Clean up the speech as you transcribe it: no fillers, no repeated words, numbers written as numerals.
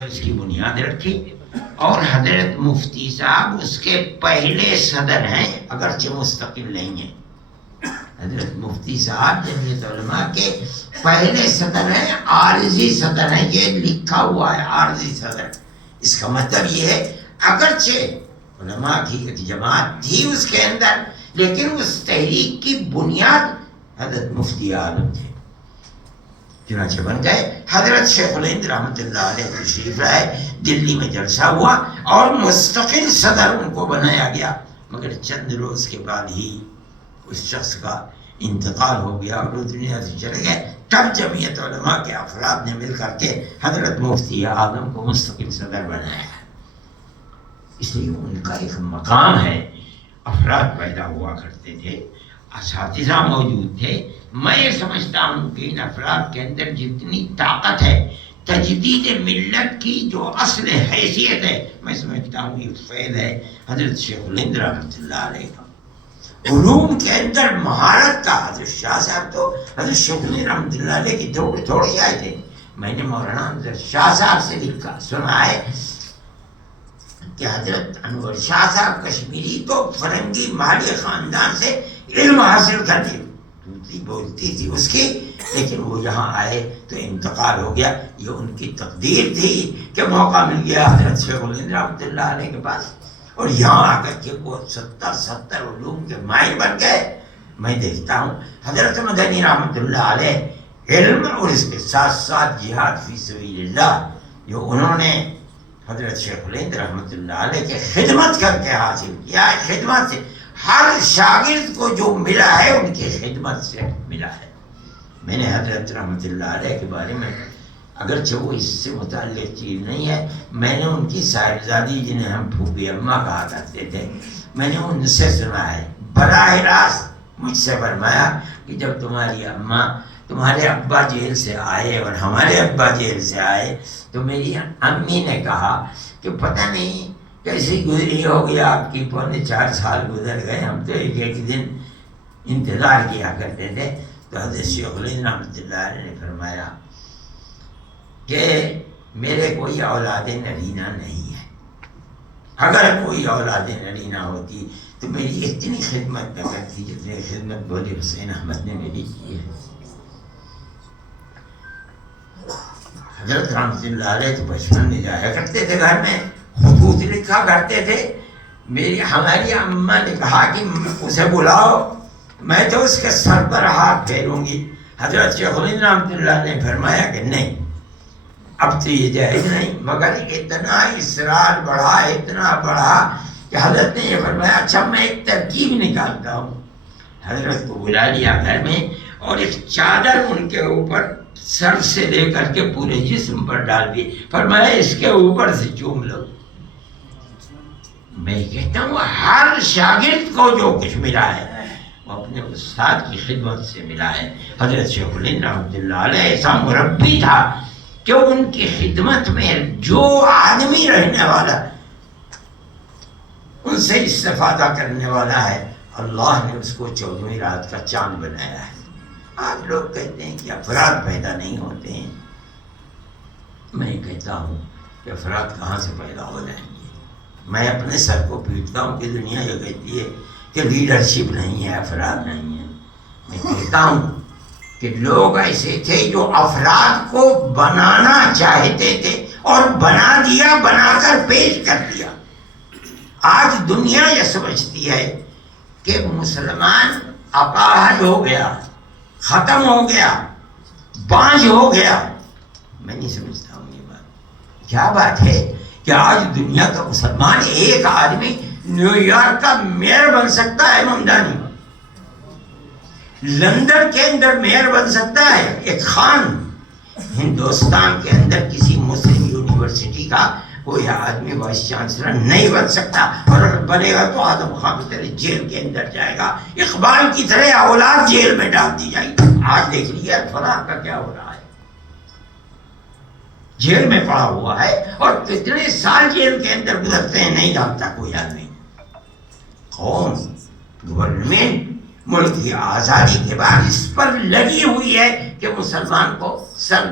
اس کی بنیاد رکھی اور حضرت مفتی صاحب اس کے پہلے صدر ہیں، اگرچہ مستقل نہیں ہیں۔ حضرت مفتی صاحب جمعیت علماء کے پہلے صدر ہیں، عارضی صدر ہیں، یہ لکھا ہوا ہے عارضی صدر۔ اس کا مطلب یہ ہے اگرچہ علماء کی ایک جماعت تھی اس کے اندر، لیکن اس تحریک کی بنیاد حضرت مفتی عالم تھے۔ چنانچہ بن گئے۔ حضرت شیخ الہند رحمۃ اللہ علیہ تشریف لائے، دلی میں جلسہ ہوا اور مستقل صدر ان کو بنایا گیا، مگر چند روز کے بعد ہی اس شخص کا انتقال ہو گیا اور وہ دنیا سے چلے گئے۔ تب جمعیت علماء کے افراد نے مل کر کے حضرت مفتی اعظم کو مستقل صدر بنایا۔ اس لیے ان کا ایک مقام ہے۔ افراد پیدا ہوا کرتے تھے، اساتذہ موجود تھے۔ میں سمجھتا ہوں کہ ان افراد کے اندر جتنی طاقت ہے، تجدید ملت کی جو اصل حیثیت ہے، میں سمجھتا ہوں یہ فیض ہے حضرت شیخ الہند رحمۃ اللہ علیہ کا۔ علوم کے اندر مہارت کا حضرت شاہ صاحب تو حضرت شیخ الہند رحمۃ اللہ علیہ کی تھوڑی آئے تھے۔ میں نے مولانا حضرت شاہ صاحب سے لکھا سنا ہے کہ حضرت انور شاہ صاحب کشمیری تو فرنگی مالی خاندان سے علم حاصل کرتے بولتی تھی اس کی، لیکن وہ یہاں آئے تو انتقال ہو گیا۔ یہ ان کی تقدیر تھی کہ موقع مل گیا حضرت شیخ الہند رحمۃ اللہ علیہ کے پاس، اور یہاں آ کر کے وہ 70 علوم کے ماہر بن گئے۔ میں دیکھتا ہوں حضرت مدنی رحمۃ اللہ علیہ علم اور اس کے ساتھ ساتھ جہاد فی سبیل اللہ جو انہوں نے حضرت شیخ الہند رحمۃ اللہ علیہ کے خدمت کر کے حاصل کیا ہے، خدمت سے ہر شاگرد کو جو ملا ہے ان کی خدمت سے ملا ہے۔ میں نے حضرت رحمۃ اللہ علیہ کے بارے میں، اگرچہ وہ اس سے متعلق چیز نہیں ہے، میں نے ان کی صاحبزادی جنہیں ہم پھوپھی اماں کہا کرتے تھے، میں نے ان سے سنا ہے براہ راست مجھ سے فرمایا کہ جب تمہاری اماں تمہارے ابا جیل سے آئے اور ہمارے ابا جیل سے آئے تو میری امی نے کہا کہ پتہ نہیں کیسی گزری ہوگی آپ کی، 4.25 سال گزر گئے، ہم تو ایک دن انتظار کیا کرتے تھے۔ تو حضرت شیخ الہند رحمۃ اللہ علیہ نے فرمایا کہ میرے کوئی اولاد نرینہ نہیں ہے، اگر کوئی اولاد نرینہ ہوتی تو میری اتنی خدمت نہ کرتی جتنی خدمت بھولی حسین احمد نے میری کی ہے۔ حضرت رحمۃ اللہ علیہ تو بچپن میں جایا کرتے تھے، گھر میں خطوط لکھا کرتے تھے۔ ہماری اماں نے کہا کہ اسے بلاؤ، میں تو اس کے سر پر ہاتھ پھیروں گی۔ حضرت شیخ الہند رحمۃ اللہ نے فرمایا کہ نہیں، اب تو یہ جائز نہیں، مگر اتنا اصرار بڑھا، اتنا بڑھا کہ حضرت نے یہ فرمایا اچھا میں ایک ترکیب نکالتا ہوں۔ حضرت کو بلا لیا گھر میں اور ایک چادر ان کے اوپر سر سے لے کر کے پورے جسم پر ڈال دی، فرمایا اس کے اوپر سے چوم لو۔ میں کہتا ہوں ہر شاگرد کو جو کچھ ملا ہے وہ اپنے استاد کی خدمت سے ملا ہے۔ حضرت شیخ الہند رحمۃ اللہ علیہ ایسا مربی تھا کہ ان کی خدمت میں جو آدمی رہنے والا، ان سے استفادہ کرنے والا ہے، اللہ نے اس کو 14ویں رات کا چاند بنایا ہے۔ آج لوگ کہتے ہیں کہ افراد پیدا نہیں ہوتے ہیں، میں کہتا ہوں کہ افراد کہاں سے پیدا ہو جائیں گے۔ میں اپنے سر کو پیٹتا ہوں کہ دنیا یہ کہتی ہے کہ لیڈرشپ نہیں ہے، افراد نہیں ہے۔ میں کہتا ہوں کہ لوگ ایسے تھے جو افراد کو بنانا چاہتے تھے اور بنا دیا، بنا کر پیش کر دیا۔ آج دنیا یہ سمجھتی ہے کہ مسلمان اپاہج ہو گیا، ختم ہو گیا، بانجھ ہو گیا۔ میں نہیں سمجھتا ہوں یہ بات۔ کیا بات ہے کہ آج دنیا کا مسلمان ایک آدمی نیو یارک کا میئر بن سکتا ہے، ممدانی لندن کے اندر میئر بن سکتا ہے ایک خان، ہندوستان کے اندر کسی مسلم یونیورسٹی کا کوئی آدمی وائس چانسلر نہیں بن سکتا، اور اگر بنے گا تو آدم خان کی طرح جیل کے اندر جائے گا، اقبال کی طرح اولاد جیل میں ڈال دی جائے گی۔ آج دیکھ لیجیے فلاں کا کیا ہو رہا ہے، جیل میں پڑا ہوا ہے، اور کتنے سال جیل کے اندر گزرتے ہیں نہیں جانتا کوئی آدمی۔ قوم، گورنمنٹ ملک کی آزادی کے بعد اس پر لگی ہوئی ہے کہ مسلمان کو سر